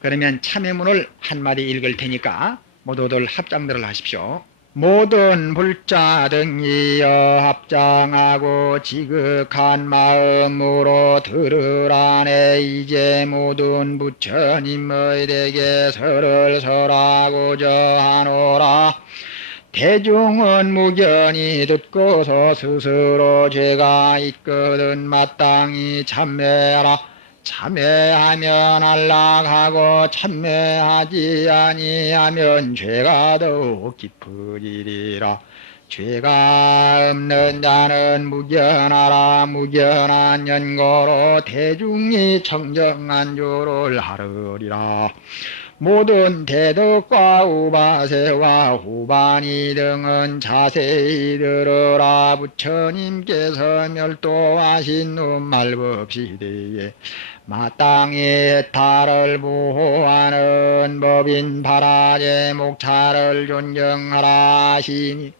그러면 참회문을 한마디 읽을 테니까 모두들 합장들을 하십시오. 모든 불자 등이여 합장하고 지극한 마음으로 들으라네. 이제 모든 부처님의 댁에 설을 설하고자 하노라. 대중은 무견히 듣고서 스스로 죄가 있거든 마땅히 참회하라. 참회하면 안락하고 참회하지 아니하면 죄가 더욱 깊으리라. 죄가 없는 자는 무견하라. 무견한 연고로 대중이 청정한 조를 하르리라. 모든 대덕과 우바세와 후반이 등은 자세히 들으라. 부처님께서 멸도하신 눈말법시대에 마땅히 해탈을 보호하는 법인 바라제 목차를 존경하라 하시니,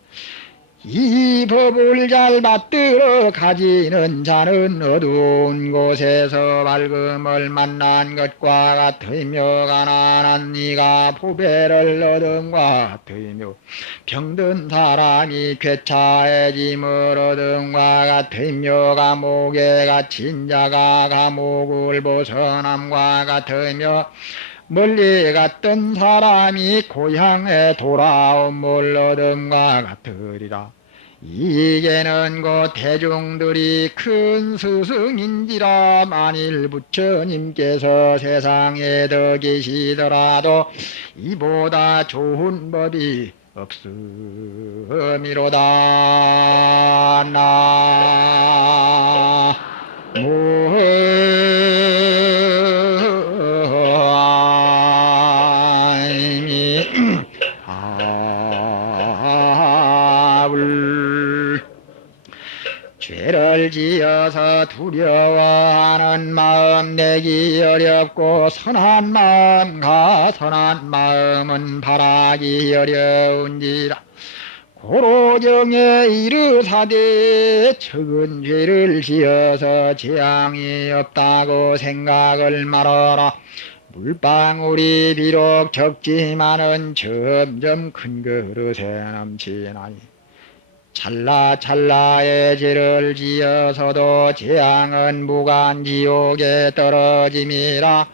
이 법을 잘 받들어 가지는 자는 어두운 곳에서 밝음을 만난 것과 같으며, 가난한 이가 보배를 얻음과 같으며, 병든 사람이 괴차해짐을 얻음과 같으며, 감옥에 갇힌 자가 감옥을 벗어남과 같으며, 멀리 갔던 사람이 고향에 돌아옴을 얻음과 같으리라. 이게는 곧 대중들이 큰 스승인지라. 만일 부처님께서 세상에 더 계시더라도 이보다 좋은 법이 없음이로다. 나무 죄를 지어서 두려워하는 마음 내기 어렵고, 선한 마음과 선한 마음은 바라기 어려운지라. 고로정에 이르사대 적은 죄를 지어서 재앙이 없다고 생각을 말아라. 물방울이 비록 적지만은 점점 큰 그릇에 넘치나니, 찰나찰나의 죄를 지어서도 재앙은 무간지옥에 떨어짐이라.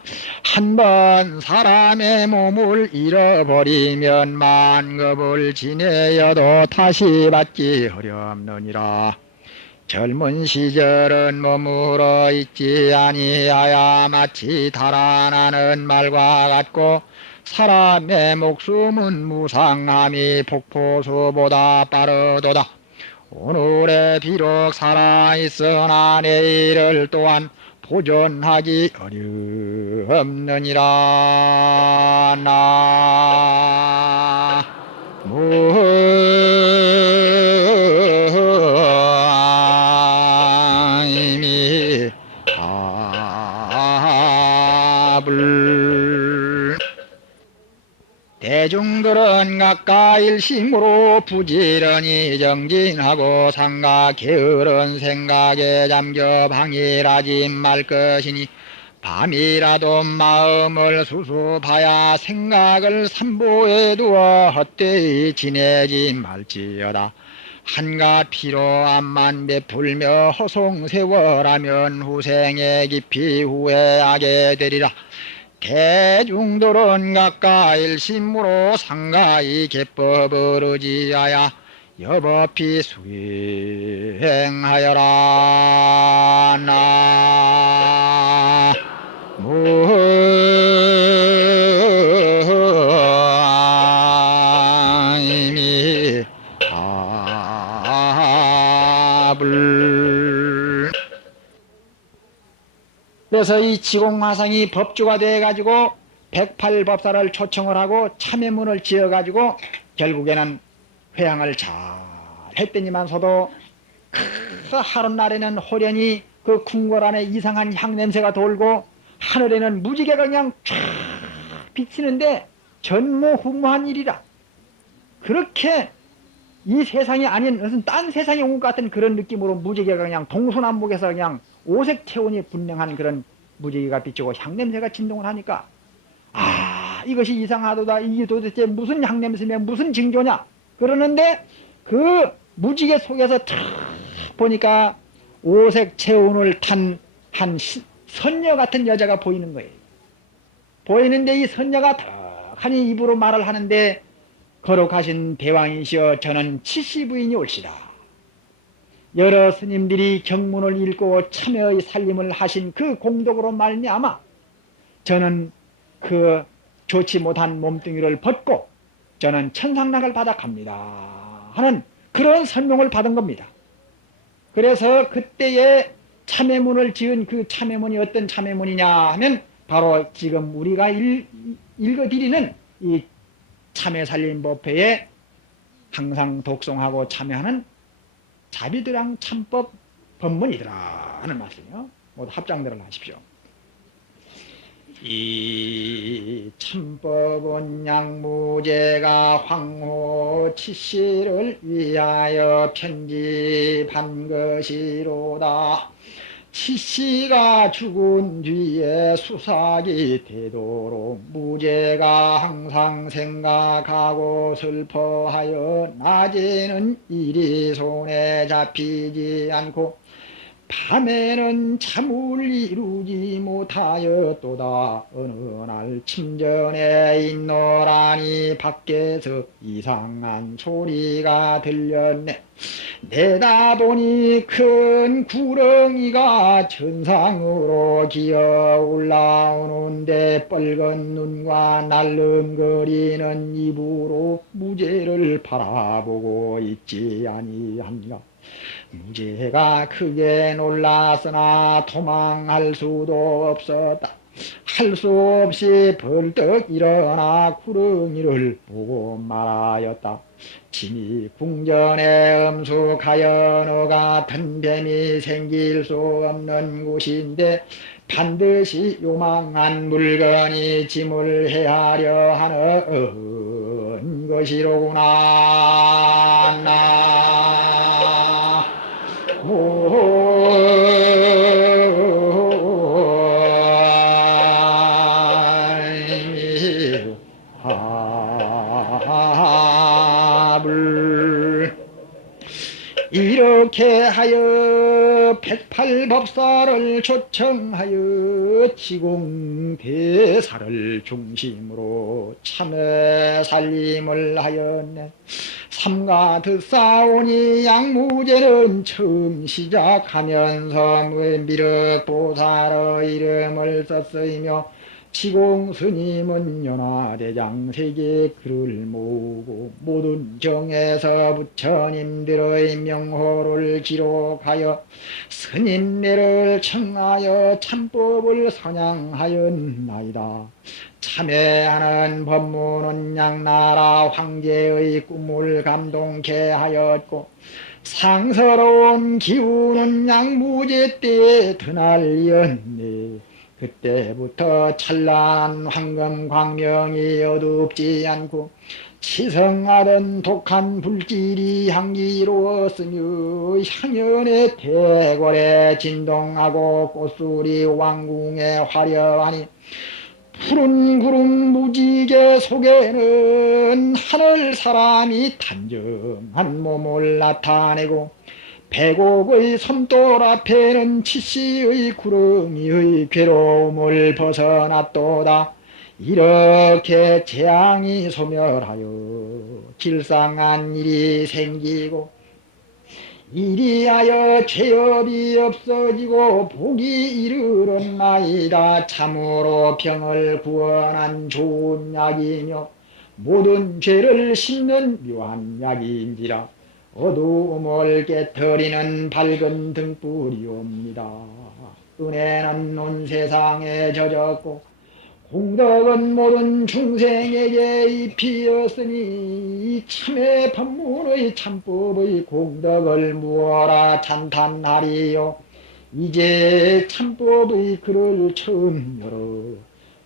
한번 사람의 몸을 잃어버리면 만급을 지내어도 다시 받기 어렵느니라. 젊은 시절은 머물러 있지 아니하야 마치 달아나는 말과 같고, 사람의 목숨은 무상함이 폭포수보다 빠르도다. 오늘에 비록 살아있으나 내일을 또한 보존하기 어렵느니라. 대중들은 각각 일심으로 부지런히 정진하고 상가 게으른 생각에 잠겨 방일하지 말 것이니, 밤이라도 마음을 수습하여 생각을 삼보에 두어 헛되이 지내지 말지어다. 한갓 피로함만 베풀며 허송세월하면 후생에 깊이 후회하게 되리라. 대중들은 각각 일심으로 상가히 계법을 의지하여 여법히 수행하여라. 그래서 이 지공화상이 법주가 돼가지고 108법사를 초청을 하고 참회문을 지어가지고 결국에는 회향을 잘 했더니만서도 그 하룻날에는 호련히 그 궁궐 안에 이상한 향냄새가 돌고, 하늘에는 무지개가 그냥 쫙 비치는데 전무후무한 일이라. 그렇게 이 세상이 아닌 무슨 딴 세상에 온 것 같은 그런 느낌으로 무지개가 그냥 동서남북에서 그냥 오색 태운이 분명한 그런 무지개가 비치고 향냄새가 진동을 하니까, 이것이 이상하도다. 이게 도대체 무슨 향냄새며 무슨 징조냐? 그러는데 그 무지개 속에서 탁 보니까 오색 체온을 탄 한 선녀 같은 여자가 보이는 거예요. 보이는데 이 선녀가 턱하니 입으로 말을 하는데, 거룩하신 대왕이시여, 저는 치씨 부인이 올시다. 여러 스님들이 경문을 읽고 참여의 살림을 하신 그 공덕으로 말미암아 저는 그 좋지 못한 몸뚱이를 벗고 저는 천상락을 받아 갑니다 하는 그런 설명을 받은 겁니다. 그래서 그때에 참회문을 지은 그 참회문이 어떤 참회문이냐 하면 바로 지금 우리가 읽어드리는 이 참회살림법회에 항상 독송하고 참여하는 자비드랑 참법 법문이더라 하는 말씀이요. 모두 합장들을 하십시오. 이 참법은 양무제가 황호 치씨를 위하여 편집한 것이로다. 치씨가 죽은 뒤에 수삭이 되도록 무제가 항상 생각하고 슬퍼하여 낮에는 일이 손에 잡히지 않고 밤에는 잠을 이루지 못하였도다. 어느 날 침전에 있노라니 밖에서 이상한 소리가 들렸네. 내다보니 큰 구렁이가 천상으로 기어 올라오는데 빨간 눈과 날름거리는 입으로 무제를 바라보고 있지 아니한가. 무제가 크게 놀랐으나 도망할 수도 없었다. 할 수 없이 벌떡 일어나 구렁이를 보고 말하였다. 침이 궁전에 엄숙하여 너 같은 뱀이 생길 수 없는 곳인데 반드시 요망한 물건이 짐을 헤아려 하는 것이로구나. 이렇게 하여 108법사를 초청하여 지공대사를 중심으로 참회 살림을 하였네. 삼가 듣사오니 양무제는 처음 시작하면서 미륵보살의 이름을 썼으며 지공스님은 연화대장 세계 글을 모으고 모든 정에서 부처님들의 명호를 기록하여 스님네를 청하여 참법을 선양하였나이다. 참회하는 법문은 양나라 황제의 꿈을 감동케 하였고 상서로운 기운은 양무제 때에 드날리었네. 그때부터 찬란한 황금 광명이 어둡지 않고 치성하던 독한 불길이 향기로웠으며 향연의 대궐에 진동하고 꽃술이 왕궁에 화려하니 푸른 구름 무지개 속에는 하늘 사람이 단정한 몸을 나타내고 백옥의 섬돌 앞에는 치씨의 구렁이의 괴로움을 벗어났도다. 이렇게 재앙이 소멸하여 길상한 일이 생기고 이리하여 죄업이 없어지고 복이 이르렀나이다. 참으로 병을 구원한 좋은 약이며 모든 죄를 씻는 묘한 약인지라. 어두움을 깨뜨리는 밝은 등불이옵니다. 은혜는 온 세상에 젖었고 공덕은 모든 중생에게 입히었으니 이 참회 법문의 참법의 공덕을 무어라 찬탄하리요. 이제 참법의 글을 처음 열어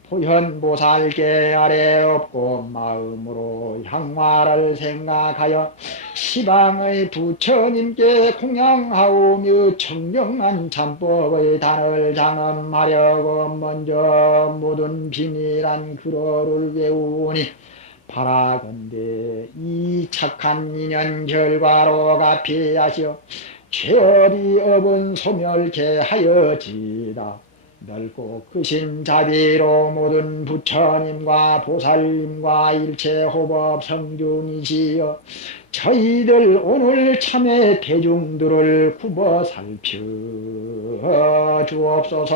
소현보살께 아래 없고 마음으로 향화를 생각하여 시방의 부처님께 공양하오며 청정한 참법의 단을 장엄하려고 먼저 모든 비밀한 글어를 외우니 바라건대 이 착한 인연 결과로 갚이하시어 죄업이 업은 소멸케 하여지다. 넓고 크신 자비로 모든 부처님과 보살님과 일체 호법 성중이시여 저희들 오늘 참회 대중들을 굽어 살펴 주옵소서.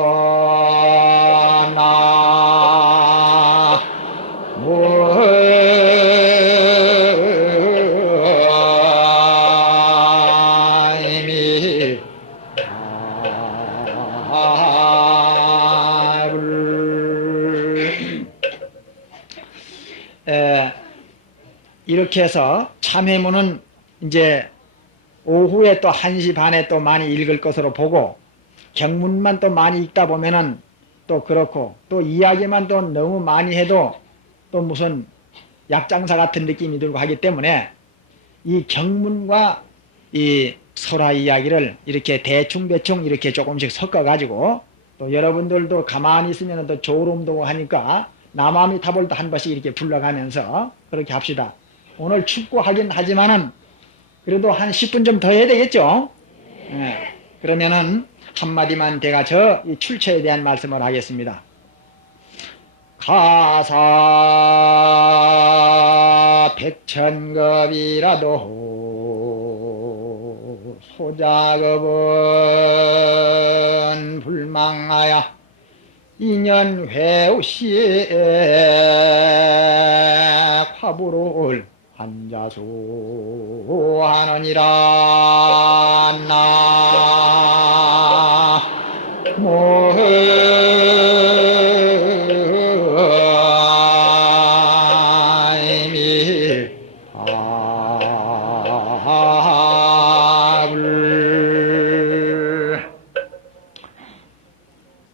이렇게 해서 참회문은 이제 오후에 또 1시 반에 또 많이 읽을 것으로 보고 경문만 또 많이 읽다 보면은 또 그렇고 또 이야기만 또 너무 많이 해도 또 무슨 약장사 같은 느낌이 들고 하기 때문에 이 경문과 이 설화 이야기를 이렇게 대충 이렇게 조금씩 섞어 가지고 또 여러분들도 가만히 있으면 또 조름도 하니까 남아미 타볼도 한 번씩 이렇게 불러가면서 그렇게 합시다. 오늘 춥고 하긴 하지만은 그래도 한 10분 좀 더 해야 되겠죠? 그러면은 한마디만 제가 이 출처에 대한 말씀을 하겠습니다. 가사 백천급이라도 소작업은 불망하여 인연 회우시에 화부를 한자수 하느니라. 나모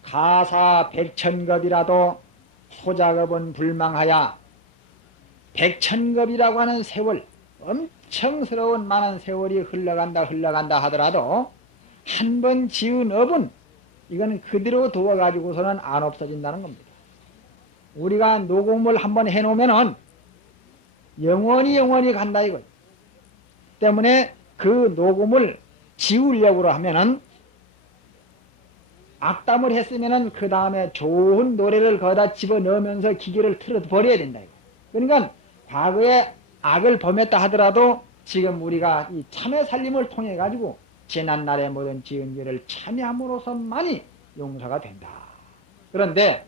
가사 백천급이라도 소작업은 불망하여 백천급이라고 하는 세월, 엄청스러운 많은 세월이 흘러간다 하더라도 한 번 지은 업은 이거는 그대로 두어가지고서는 안 없어진다는 겁니다. 우리가 녹음을 한번 해놓으면은 영원히 간다 이거예요. 때문에 그 녹음을 지우려고 하면은 악담을 했으면은 그 다음에 좋은 노래를 거기다 집어넣으면서 기계를 틀어버려야 된다 이거. 그러니까 과거에 악을 범했다 하더라도 지금 우리가 이 참회 살림을 통해 가지고 지난날의 모든 지은 죄를 참여함으로써만이 용서가 된다. 그런데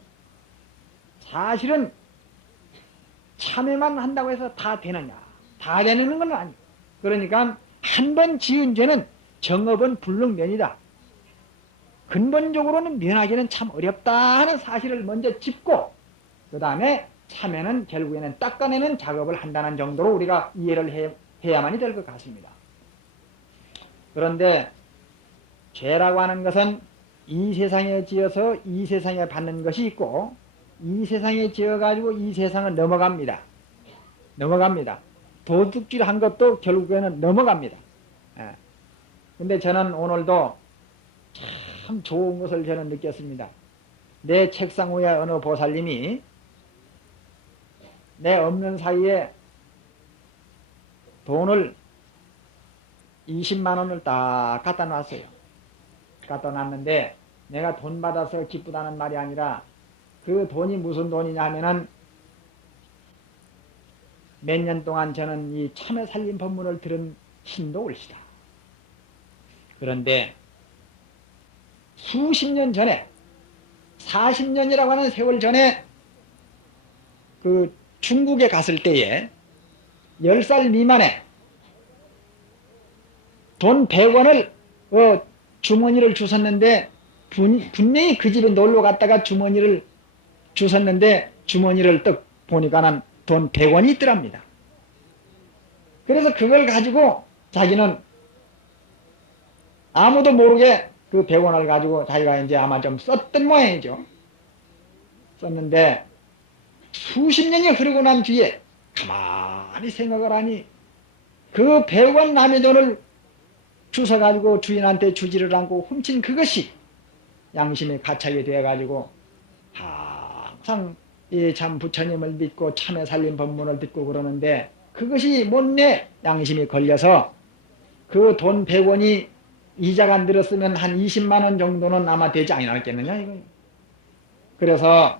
사실은 참회만 한다고 해서 다 되느냐? 다 되는 건 아니에요. 그러니까 한 번 지은 죄는 정업은 불능면이다. 근본적으로는 면하기는 참 어렵다 하는 사실을 먼저 짚고 그 다음에 참회는 결국에는 닦아내는 작업을 한다는 정도로 우리가 이해를 해야만이 될 것 같습니다. 그런데 죄라고 하는 것은 이 세상에 지어서 이 세상에 받는 것이 있고 이 세상에 지어가지고 이 세상을 넘어갑니다. 도둑질한 것도 결국에는 넘어갑니다. 근데 저는 오늘도 참 좋은 것을 저는 느꼈습니다. 내 책상 위에 어느 보살님이 내 없는 사이에 돈을 20만 원을 딱 갖다 놨어요. 갖다 놨는데 내가 돈 받아서 기쁘다는 말이 아니라 그 돈이 무슨 돈이냐 하면은 몇 년 동안 저는 이 참회 살림 법문을 들은 힘도 올시다. 그런데 수십 년 전에 40년이라고 하는 세월 전에 그 중국에 갔을 때에 10살 미만에 돈 100원을 주머니를 주웠는데 분명히 그 집에 놀러 갔다가 주머니를 주웠는데 주머니를 떡 보니까는 돈 100원이 있더랍니다. 그래서 그걸 가지고 자기는 아무도 모르게 그 100원을 가지고 자기가 이제 아마 좀 썼던 모양이죠. 썼는데 수십 년이 흐르고 난 뒤에 가만히 생각을 하니 그 100원 남의 돈을 주워가지고 주인한테 주지를 않고 훔친 그것이 양심의 가책이 되어가지고 항상 이 참 부처님을 믿고 참회 살림 법문을 듣고 그러는데 그것이 못내 양심이 걸려서 그 돈 100원이 이자가 안 들었으면 한 20만 원 정도는 아마 되지 않았겠느냐 이거. 그래서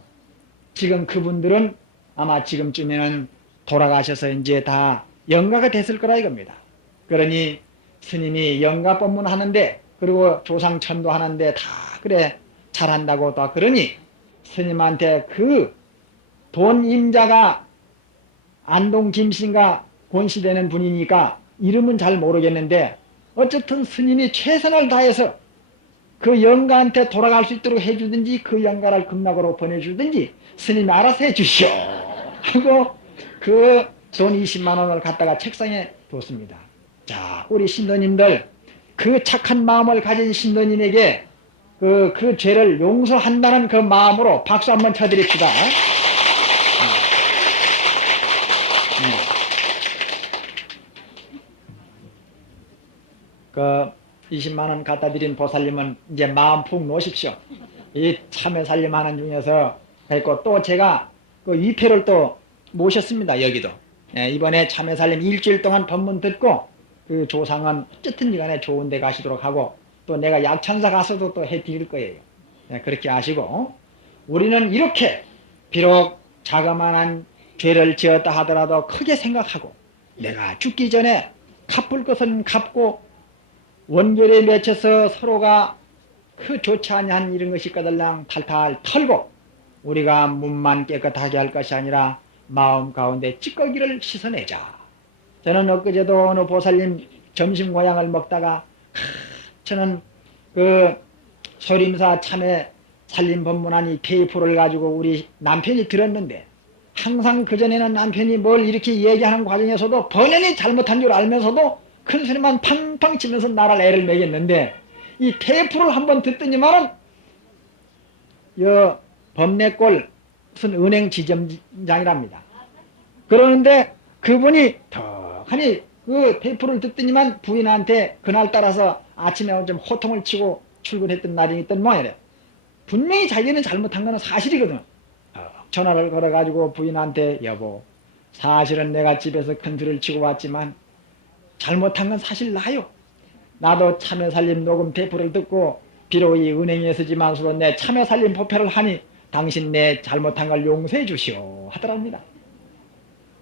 지금 그분들은 아마 지금쯤에는 돌아가셔서 이제 다 영가가 됐을 거라 이겁니다. 그러니 스님이 영가 법문 하는데 그리고 조상 천도 하는데 다 그래 잘한다고 다 그러니 스님한테 그 돈 임자가 안동 김씨인가 권씨되는 분이니까 이름은 잘 모르겠는데 어쨌든 스님이 최선을 다해서 그 영가한테 돌아갈 수 있도록 해주든지 그 영가를 극락으로 보내주든지 스님이 알아서 해주시오 하고 그 돈 20만 원을 갖다가 책상에 뒀습니다. 자, 우리 신도님들 그 착한 마음을 가진 신도님에게 그 죄를 용서한다는 그 마음으로 박수 한번 쳐드립시다. 그 20만 원 갖다 드린 보살님은 이제 마음 푹 놓으십시오. 이 참회 살림 하는 중에서 했고 또 제가 그 위패를 또 모셨습니다. 여기도. 예, 이번에 참회 살림 일주일 동안 법문 듣고 그 조상은 어쨌든 간에 좋은 데 가시도록 하고 또 내가 약천사 가서도 또 해드릴 거예요. 예, 그렇게 아시고 우리는 이렇게 비록 자그마한 죄를 지었다 하더라도 크게 생각하고 내가 죽기 전에 갚을 것은 갚고 원결에 맺혀서 서로가 그 좋지 아니한 이런 것이 까들랑 탈탈 털고 우리가 몸만 깨끗하게 할 것이 아니라 마음 가운데 찌꺼기를 씻어내자. 저는 엊그제도 어느 보살님 점심 고향을 먹다가 저는 그 소림사 참회 살림 법문하니 테이프를 가지고 우리 남편이 들었는데 항상 그전에는 남편이 뭘 이렇게 얘기하는 과정에서도 번연히 잘못한 줄 알면서도 큰 소리만 팡팡 치면서 나를 애를 먹였는데 이 테이프를 한번 듣더니만은 여 범내골 무슨 은행 지점장이랍니다. 그러는데 그분이 턱하니 그 테이프를 듣더니만 부인한테 그날 따라서 아침에 좀 호통을 치고 출근했던 날이 있던 모양이래요. 분명히 자기는 잘못한 거는 사실이거든. 전화를 걸어가지고 부인한테 여보 사실은 내가 집에서 큰 소리를 치고 왔지만 잘못한 건 사실 나요. 나도 참여살림 녹음 테이프를 듣고 비록 이 은행에서지만서도 내 참여살림 법회를 하니 당신 내 잘못한 걸 용서해 주시오 하더랍니다.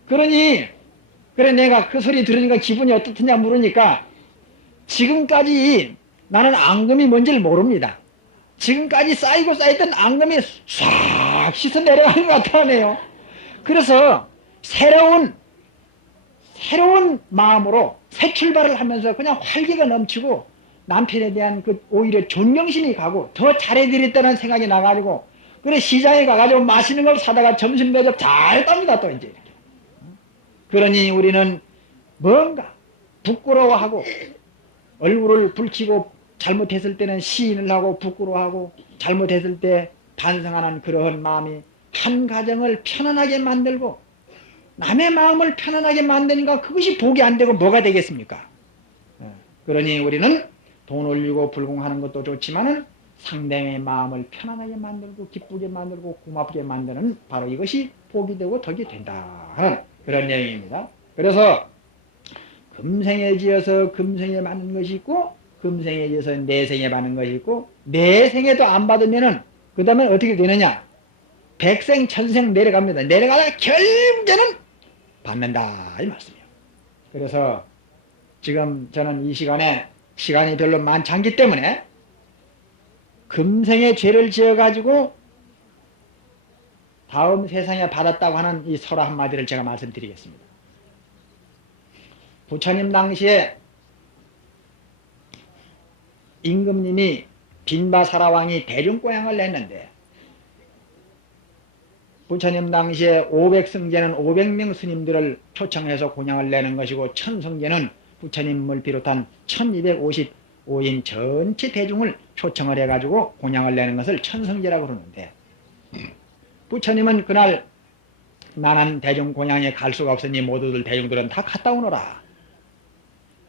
그러니 그래 내가 그 소리 들으니까 기분이 어떻느냐 물으니까 지금까지 나는 앙금이 뭔지를 모릅니다. 지금까지 쌓이고 쌓였던 앙금이 싹 씻어 내려가는 것 같아네요. 그래서 새로운 마음으로 새 출발을 하면서 그냥 활기가 넘치고 남편에 대한 그 오히려 존경심이 가고 더 잘해드렸다는 생각이 나가지고 그래 시장에 가가지고 맛있는 걸 사다가 점심 대접 잘했답니다. 또 이제 이렇게. 그러니 우리는 뭔가 부끄러워하고 얼굴을 붉히고 잘못했을 때는 시인을 하고 부끄러워하고 잘못했을 때 반성하는 그러한 마음이 한 가정을 편안하게 만들고 남의 마음을 편안하게 만드니까 그것이 복이 안 되고 뭐가 되겠습니까? 그러니 우리는 돈 올리고 불공하는 것도 좋지만은 상대의 마음을 편안하게 만들고 기쁘게 만들고 고맙게 만드는 바로 이것이 복이 되고 덕이 된다 하는 그런 내용입니다. 그래서 금생에 지어서 금생에 받는 것이 있고 금생에 지어서 내생에 받는 것이 있고 내생에도 안 받으면은 그 다음에 어떻게 되느냐? 백생 천생 내려갑니다. 내려가다가 결국에는 받는다 이 말씀이에요. 그래서 지금 저는 이 시간에 시간이 별로 많지 않기 때문에 금생의 죄를 지어가지고 다음 세상에 받았다고 하는 이 설화 한마디를 제가 말씀드리겠습니다. 부처님 당시에 임금님이 빈바사라왕이 대중고향을 냈는데 부처님 당시에 500승제는 500명 스님들을 초청해서 공양을 내는 것이고 천승제는 부처님을 비롯한 1255인 전체 대중을 초청을 해가지고 공양을 내는 것을 천승제라고 그러는데 부처님은 그날 나는 대중공양에 갈 수가 없으니 모두들 대중들은 다 갔다 오너라.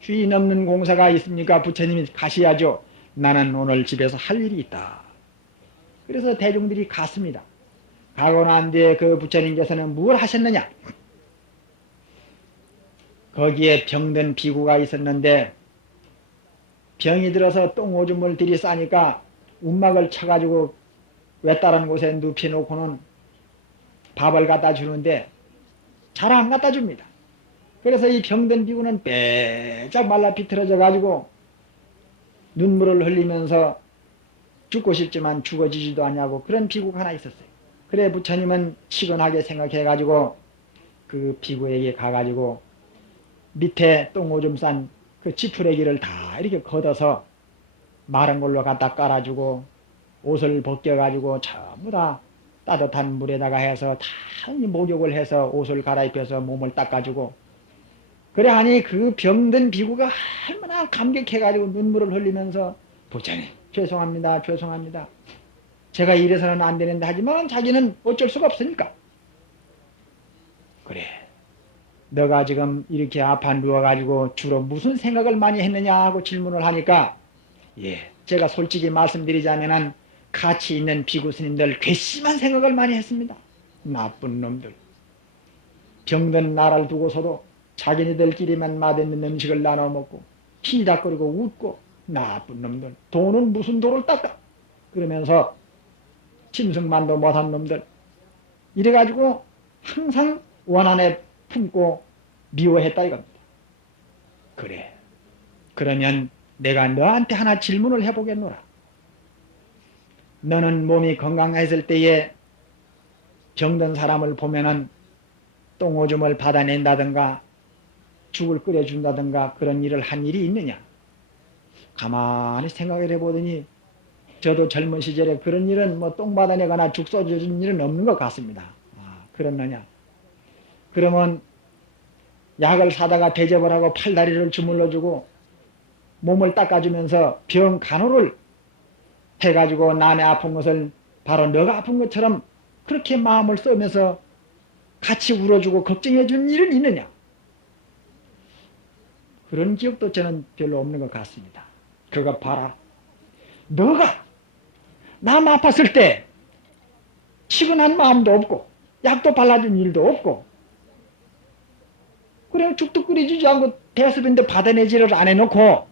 주인 없는 공사가 있으니까 부처님이 가셔야죠. 나는 오늘 집에서 할 일이 있다. 그래서 대중들이 갔습니다. 가고 난 뒤에 그 부처님께서는 뭘 하셨느냐? 거기에 병든 비구가 있었는데 병이 들어서 똥오줌을 들이싸니까 움막을 쳐가지고 외따른 곳에 눕혀놓고는 밥을 갖다 주는데 잘 안 갖다 줍니다. 그래서 이 병든 비구는 빼짝 말라 비틀어져 가지고 눈물을 흘리면서 죽고 싶지만 죽어지지도 않냐고 그런 비구가 하나 있었어요. 그래 부처님은 치근하게 생각해 가지고 그 비구에게 가가지고 밑에 똥오줌 싼 그 지푸레기를 다 이렇게 걷어서 마른 걸로 갖다 깔아주고 옷을 벗겨가지고 전부 다 따뜻한 물에다가 해서 다 목욕을 해서 옷을 갈아입혀서 몸을 닦아주고 그래 하니 그 병든 비구가 얼마나 감격해가지고 눈물을 흘리면서 부처님 죄송합니다 죄송합니다 제가 이래서는 안 되는데 하지만 자기는 어쩔 수가 없으니까 그래 너가 지금 이렇게 아파 누워가지고 주로 무슨 생각을 많이 했느냐 하고 질문을 하니까 예 제가 솔직히 말씀드리자면은 같이 있는 비구 스님들 괘씸한 생각을 많이 했습니다. 나쁜 놈들 병든 나라를 두고서도 자기네들끼리만 맛있는 음식을 나눠 먹고 희닥거리고 웃고 나쁜 놈들 돈은 무슨 돈을 닦아 그러면서 짐승만도 못한 놈들 이래가지고 항상 원한에 품고 미워했다 이겁니다. 그래 그러면 내가 너한테 하나 질문을 해보겠노라. 너는 몸이 건강했을 때에 병든 사람을 보면은 똥오줌을 받아낸다든가 죽을 끓여준다든가 그런 일을 한 일이 있느냐? 가만히 생각을 해보더니 저도 젊은 시절에 그런 일은 뭐 똥 받아내거나 죽 쏘줘준 일은 없는 것 같습니다. 아, 그렇느냐? 그러면 약을 사다가 대접을 하고 팔다리를 주물러주고 몸을 닦아주면서 병 간호를 해가지고 남의 아픈 것을 바로 너가 아픈 것처럼 그렇게 마음을 써면서 같이 울어주고 걱정해준 일은 있느냐? 그런 기억도 저는 별로 없는 것 같습니다. 그거 봐라. 너가 남 아팠을 때 치근한 마음도 없고 약도 발라준 일도 없고 그래 죽도 끓여주지 않고 대수빈도 받아내지를 안 해놓고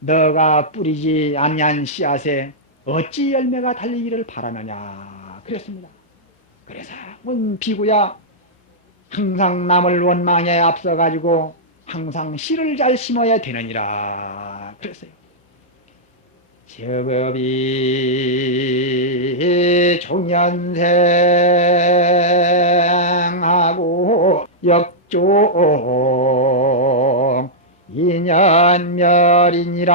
너가 뿌리지 아니한 씨앗에 어찌 열매가 달리기를 바라느냐 그랬습니다. 그래서 비구야 항상 남을 원망에 앞서가지고 항상 씨를 잘 심어야 되느니라 그랬어요. 제법이 종연생하고 역종 인연멸이니라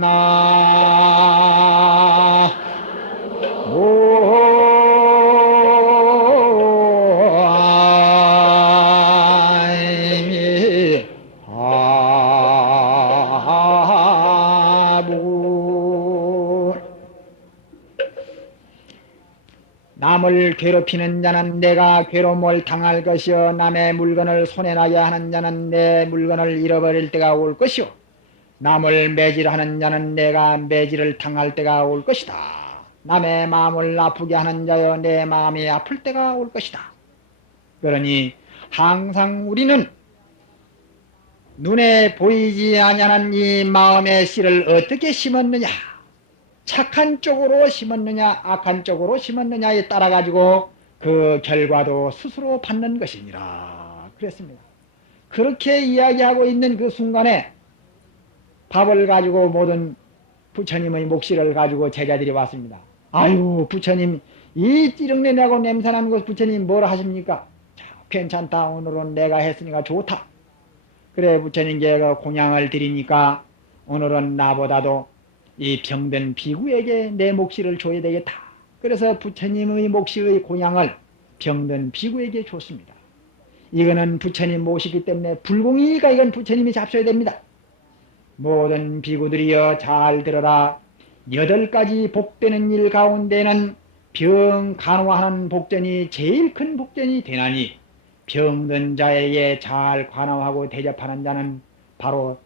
나 남을 괴롭히는 자는 내가 괴로움을 당할 것이요 남의 물건을 손해나게 하는 자는 내 물건을 잃어버릴 때가 올 것이요 남을 매질하는 자는 내가 매질을 당할 때가 올 것이다. 남의 마음을 아프게 하는 자여 내 마음이 아플 때가 올 것이다. 그러니 항상 우리는 눈에 보이지 아니하는 이 마음의 씨를 어떻게 심었느냐 착한 쪽으로 심었느냐 악한 쪽으로 심었느냐에 따라 가지고 그 결과도 스스로 받는 것이니라 그랬습니다. 그렇게 이야기하고 있는 그 순간에 밥을 가지고 모든 부처님의 몫을 가지고 제자들이 왔습니다. 아유 부처님 이 찌릉내내고 냄새나는 것 부처님 뭐라 하십니까? 자, 괜찮다 오늘은 내가 했으니까 좋다. 그래 부처님께 공양을 드리니까 오늘은 나보다도 이 병든 비구에게 내 몫을 줘야 되겠다. 그래서 부처님의 몫의 공양을 병든 비구에게 줬습니다. 이거는 부처님 몫이기 때문에 불공이니까 이건 부처님이 잡숴야 됩니다. 모든 비구들이여 잘 들어라. 8가지 복되는 일 가운데는 병 간호하는 복전이 제일 큰 복전이 되나니 병든 자에게 잘 관화하고 대접하는 자는 바로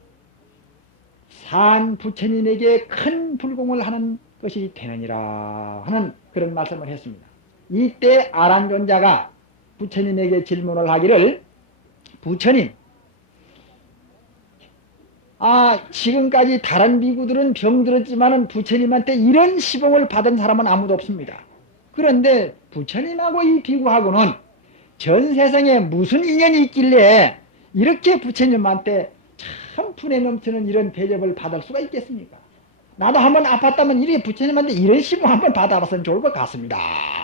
산 부처님에게 큰 불공을 하는 것이 되느니라 하는 그런 말씀을 했습니다. 이때 아란존자가 부처님에게 질문을 하기를, 부처님, 지금까지 다른 비구들은 병들었지만은 부처님한테 이런 시봉을 받은 사람은 아무도 없습니다. 그런데 부처님하고 이 비구하고는 전 세상에 무슨 인연이 있길래 이렇게 부처님한테 참 분에 넘치는 이런 대접을 받을 수가 있겠습니까? 나도 한번 아팠다면 이렇게 부처님한테 이런 시봉 한번 받아봤으면 좋을 것 같습니다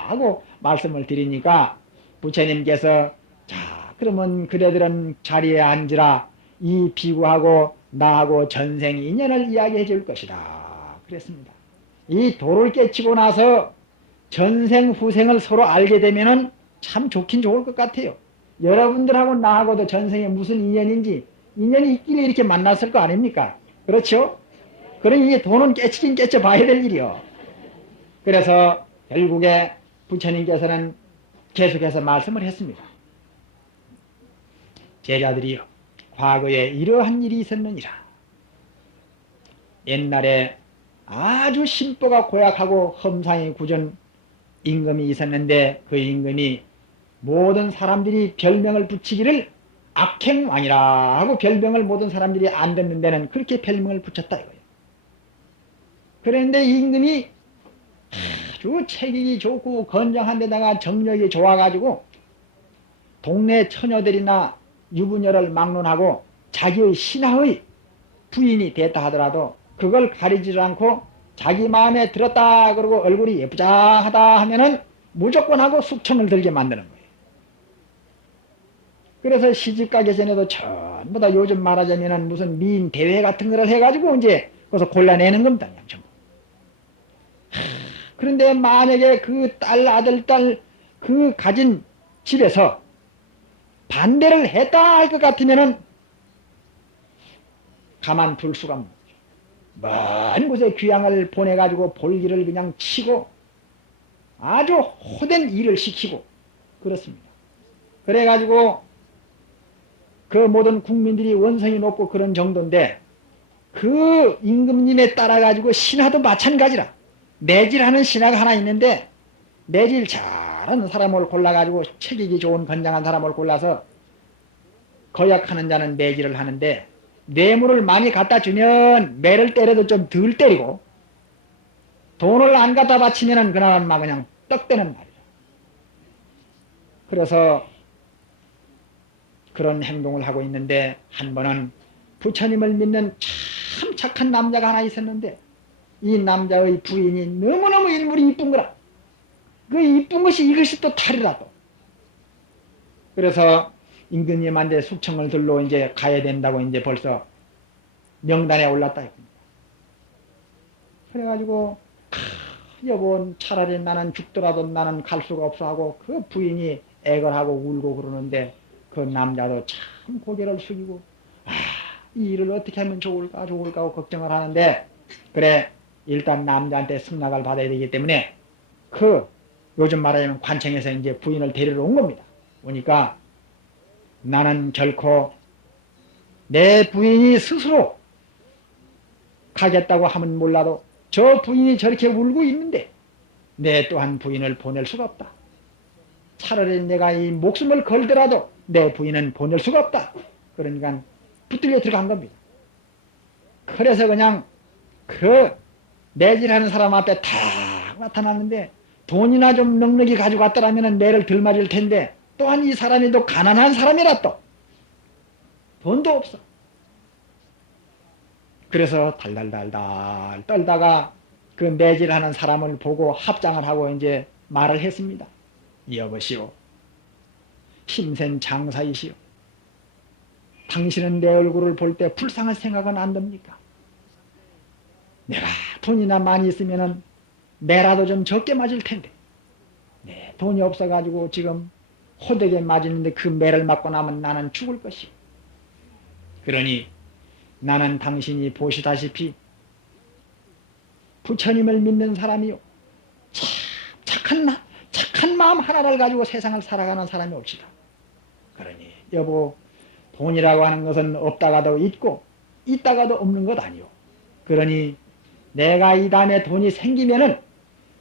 하고 말씀을 드리니까 부처님께서, 자, 그러면 그대들은 자리에 앉으라. 이 비구하고 나하고 전생 인연을 이야기해 줄 것이다 그랬습니다. 이 도를 깨치고 나서 전생 후생을 서로 알게 되면은 참 좋긴 좋을 것 같아요. 여러분들하고 나하고도 전생에 무슨 인연인지, 인연이 있길래 이렇게 만났을 거 아닙니까? 그렇죠? 그러니 이게 도는 깨치긴 깨쳐 봐야 될 일이요. 그래서 결국에 부처님께서는 계속해서 말씀을 했습니다. 제자들이요, 과거에 이러한 일이 있었느니라. 옛날에 아주 심보가 고약하고 험상이 굳은 임금이 있었는데 그 임금이 모든 사람들이 별명을 붙이기를 악행왕이라 하고 별명을 모든 사람들이 안 듣는 데는 그렇게 별명을 붙였다 이거예요. 그런데 임금이 아주 체격이 좋고 건장한 데다가 정력이 좋아가지고 동네 처녀들이나 유부녀를 막론하고 자기의 신하의 부인이 됐다 하더라도 그걸 가리지 않고 자기 마음에 들었다 그러고 얼굴이 예쁘장하다 하면은 무조건 하고 숙청을 들게 만드는 거예요. 그래서 시집가기 전에도 전부 다 요즘 말하자면은 무슨 미인 대회 같은 거를 해가지고 이제 거기서 골라내는 겁니다. 전부. 그런데 만약에 그 딸, 아들, 딸, 그 가진 집에서 반대를 했다 할 것 같으면은 가만 둘 수가 없는 거죠. 먼 곳에 귀향을 보내가지고 볼기를 그냥 치고 아주 호된 일을 시키고 그렇습니다. 그래가지고 그 모든 국민들이 원성이 높고 그런 정도인데 그 임금님에 따라가지고 신하도 마찬가지라. 매질하는 신하가 하나 있는데 매질 잘하는 사람을 골라가지고 체격이 좋은 건장한 사람을 골라서 거역하는 자는 매질을 하는데 뇌물을 많이 갖다 주면 매를 때려도 좀 덜 때리고 돈을 안 갖다 바치면은 그나마 막 그냥 떡대는 말이죠. 그래서 그런 행동을 하고 있는데 한 번은 부처님을 믿는 참 착한 남자가 하나 있었는데 이 남자의 부인이 너무너무 인물이 이쁜 거라. 그 이쁜 것이 이것이 또 탈이라 또. 그래서 임금님한테 숙청을 들러 이제 가야 된다고 이제 벌써 명단에 올랐다. 그래가지고 여보 차라리 나는 죽더라도 나는 갈 수가 없어 하고 그 부인이 애걸하고 울고 그러는데 그 남자도 참 고개를 숙이고 이 일을 어떻게 하면 좋을까 하고 걱정을 하는데 그래 일단 남자한테 승낙을 받아야 되기 때문에 그 요즘 말하자면 관청에서 이제 부인을 데리러 온 겁니다. 오니까 나는 결코 내 부인이 스스로 가겠다고 하면 몰라도 저 부인이 저렇게 울고 있는데 내 또한 부인을 보낼 수가 없다. 차라리 내가 이 목숨을 걸더라도 내 부인은 보낼 수가 없다. 그러니까 붙들려 들어간 겁니다. 그래서 그냥 그 매질하는 사람 앞에 탁 나타났는데 돈이나 좀 넉넉히 가지고 왔더라면 매를 덜 맞을 텐데 또한 이 사람이 또 가난한 사람이라 또 돈도 없어. 그래서 달달달달 떨다가 그 매질하는 사람을 보고 합장을 하고 이제 말을 했습니다. 여보시오, 힘센 장사이시오. 당신은 내 얼굴을 볼 때 불쌍할 생각은 안 듭니까? 내가 돈이나 많이 있으면은 매라도 좀 적게 맞을 텐데 네, 돈이 없어가지고 지금 호되게 맞았는데 그 매를 맞고 나면 나는 죽을 것이오. 그러니 나는 당신이 보시다시피 부처님을 믿는 사람이요 참 착한 마음 하나를 가지고 세상을 살아가는 사람이 옵시다. 그러니 여보, 돈이라고 하는 것은 없다가도 있고 있다가도 없는 것 아니오. 그러니 내가 이 다음에 돈이 생기면은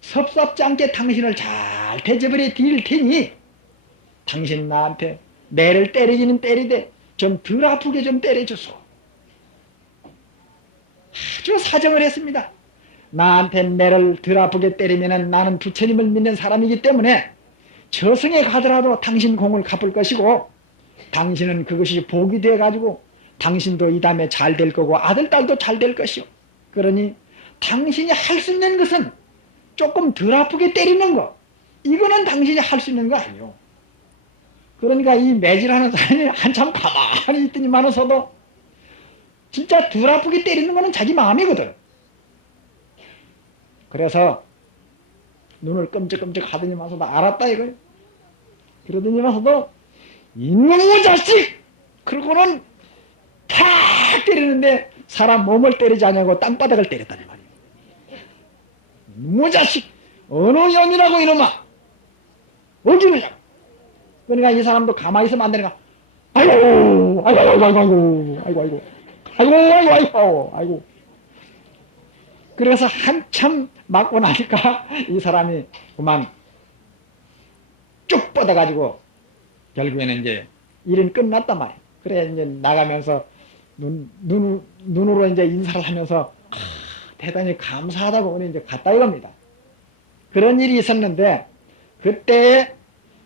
섭섭지 않게 당신을 잘 대접을 드릴 테니 당신 나한테 매를 때리기는 때리되 좀 덜 아프게 좀 때려주소. 아주 사정을 했습니다. 나한테 매를 덜 아프게 때리면은 나는 부처님을 믿는 사람이기 때문에 저승에 가더라도 당신 공을 갚을 것이고 당신은 그것이 복이 돼가지고 당신도 이 다음에 잘 될 거고 아들, 딸도 잘 될 것이오. 그러니 당신이 할 수 있는 것은 조금 덜 아프게 때리는 거, 이거는 당신이 할 수 있는 거 아니오. 그러니까 이 매질하는 사람이 한참 가만히 있더니만서도 진짜 덜 아프게 때리는 거는 자기 마음이거든. 그래서 눈을 끔찍끔찍 하더니만서도 알았다 이거예요. 그러더니만서도 이놈의 자식! 그러고는 탁 때리는데 사람 몸을 때리지 않냐고 땅바닥을 때렸다니 말이에요. 이놈의 자식! 어느 년이라고 이놈아! 어디느냐? 그러니까 이 사람도 가만히 있으면 안 되니까 아이고 아이고 아이고 아이고 아이고 아이고 아이고 아이고 아이고 아이고. 그래서 한참 맞고 나니까 이 사람이 그만 쭉 뻗어가지고 결국에는 이제 일은 끝났단 말이에요. 그래 이제 나가면서 눈으로 이제 인사를 하면서 대단히 감사하다고 오늘 이제 갔다 이겁니다. 그런 일이 있었는데 그때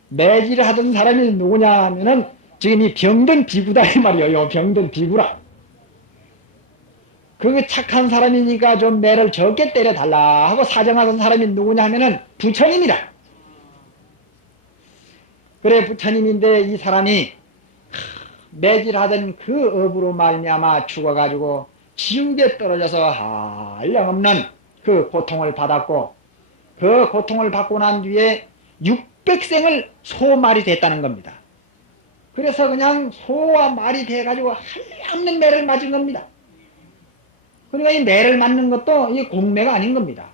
매질을 하던 사람이 누구냐 하면은 지금 이 병든 비구다 이 말이에요. 병든 비구라. 그 착한 사람이니까 좀 매를 적게 때려달라 하고 사정하던 사람이 누구냐 하면은 부처님이다. 그래 부처님인데 이 사람이 매질하던 그 업으로 말미암아 죽어가지고 지옥에 떨어져서 한량없는 그 고통을 받았고 그 고통을 받고 난 뒤에 600생을 소말이 됐다는 겁니다. 그래서 그냥 소와 말이 돼가지고 한량없는 매를 맞은 겁니다. 그러니까 이 매를 맞는 것도 이 공매가 아닌 겁니다.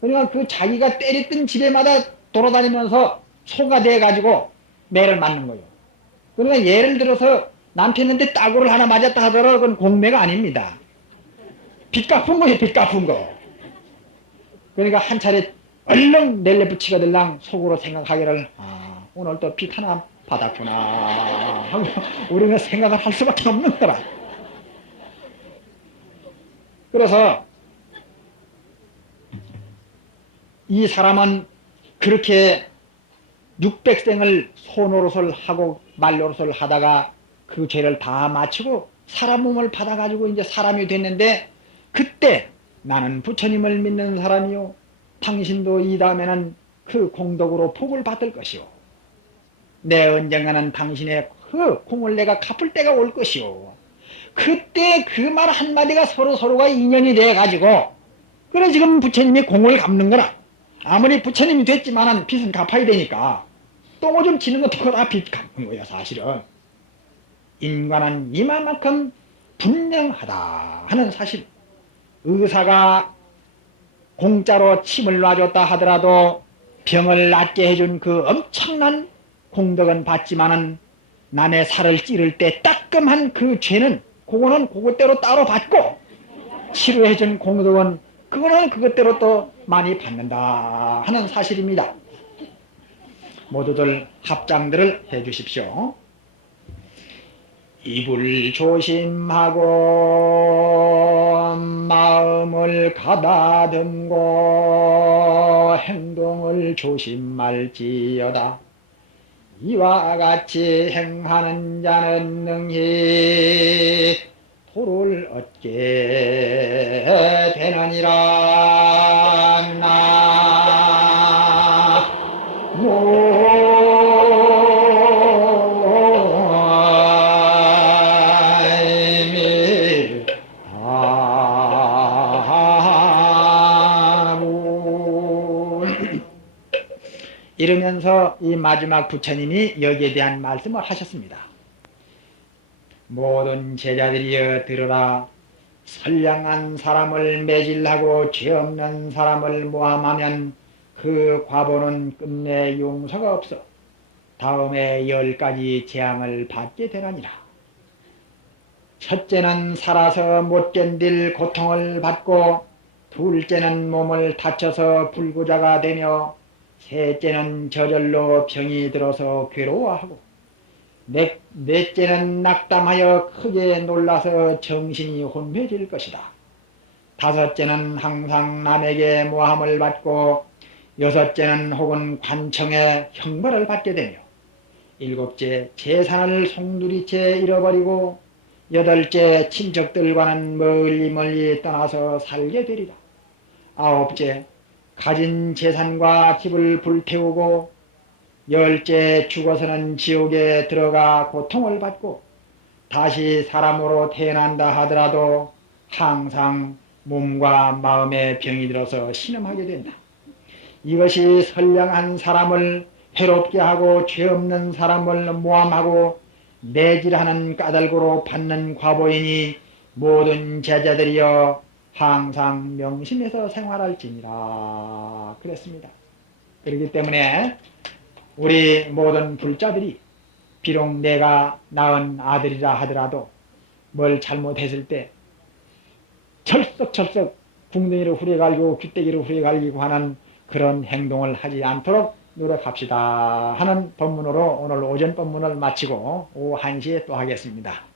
그러니까 그 자기가 때렸던 집에마다 돌아다니면서 소가 돼가지고 매를 맞는 거예요. 그러니까 예를 들어서 남편한테 따구를 하나 맞았다 하더라도 그건 공매가 아닙니다. 빚 갚은 거예요, 빚 갚은 거. 그러니까 한 차례 얼른 낼레붙이가 들랑 속으로 생각하기를 오늘 또 빚 하나 받았구나 하고 우리는 생각을 할 수밖에 없는 거라. 그래서 이 사람은 그렇게 600생을 소노릇을 하고 말노릇을 하다가 그 죄를 다 마치고 사람 몸을 받아가지고 이제 사람이 됐는데 그때 나는 부처님을 믿는 사람이요. 당신도 이 다음에는 그 공덕으로 복을 받을 것이요. 내 언젠가는 당신의 그 공을 내가 갚을 때가 올 것이요. 그때 그 말 한마디가 서로가 인연이 돼가지고 그래 지금 부처님이 공을 갚는 거라. 아무리 부처님이 됐지만은 빚은 갚아야 되니까 똥 오줌 치는 것도 다 빚 갚는 거야 사실은. 인간은 이만큼 분명하다 하는 사실. 의사가 공짜로 침을 놔줬다 하더라도 병을 낫게 해준 그 엄청난 공덕은 받지만은 남의 살을 찌를 때 따끔한 그 죄는 그거는 그것대로 따로 받고 치료해준 공덕은 그거는 그것대로 또 많이 받는다 하는 사실입니다. 모두들 합장들을 해 주십시오. 입을 조심하고 마음을 가다듬고 행동을 조심할지어다. 이와 같이 행하는 자는 능히 도를 얻게 되느니라. 나무 이러면서 이 마지막 부처님이 여기에 대한 말씀을 하셨습니다. 모든 제자들이여 들으라. 선량한 사람을 매질하고 죄 없는 사람을 모함하면 그 과보는 끝내 용서가 없어 다음에 10가지 재앙을 받게 되나니라. 첫째는 살아서 못 견딜 고통을 받고, 둘째는 몸을 다쳐서 불구자가 되며, 셋째는 저절로 병이 들어서 괴로워하고, 넷째는 낙담하여 크게 놀라서 정신이 혼미해질 것이다. 다섯째는 항상 남에게 모함을 받고, 여섯째는 혹은 관청에 형벌을 받게 되며, 일곱째 재산을 송두리째 잃어버리고, 여덟째 친척들과는 멀리 멀리 떠나서 살게 되리라. 아홉째 가진 재산과 집을 불태우고, 열째 죽어서는 지옥에 들어가 고통을 받고, 다시 사람으로 태어난다 하더라도 항상 몸과 마음에 병이 들어서 신음하게 된다. 이것이 선량한 사람을 해롭게 하고 죄 없는 사람을 모함하고 내질하는 까닭으로 받는 과보이니, 모든 제자들이여 항상 명심해서 생활할지니라 그랬습니다. 그렇기 때문에 우리 모든 불자들이 비록 내가 낳은 아들이라 하더라도 뭘 잘못했을 때 철썩철썩 궁둥이를 후려갈기고 귀때기를 후려갈기고 하는 그런 행동을 하지 않도록 노력합시다 하는 법문으로 오늘 오전 법문을 마치고 오후 1시에 또 하겠습니다.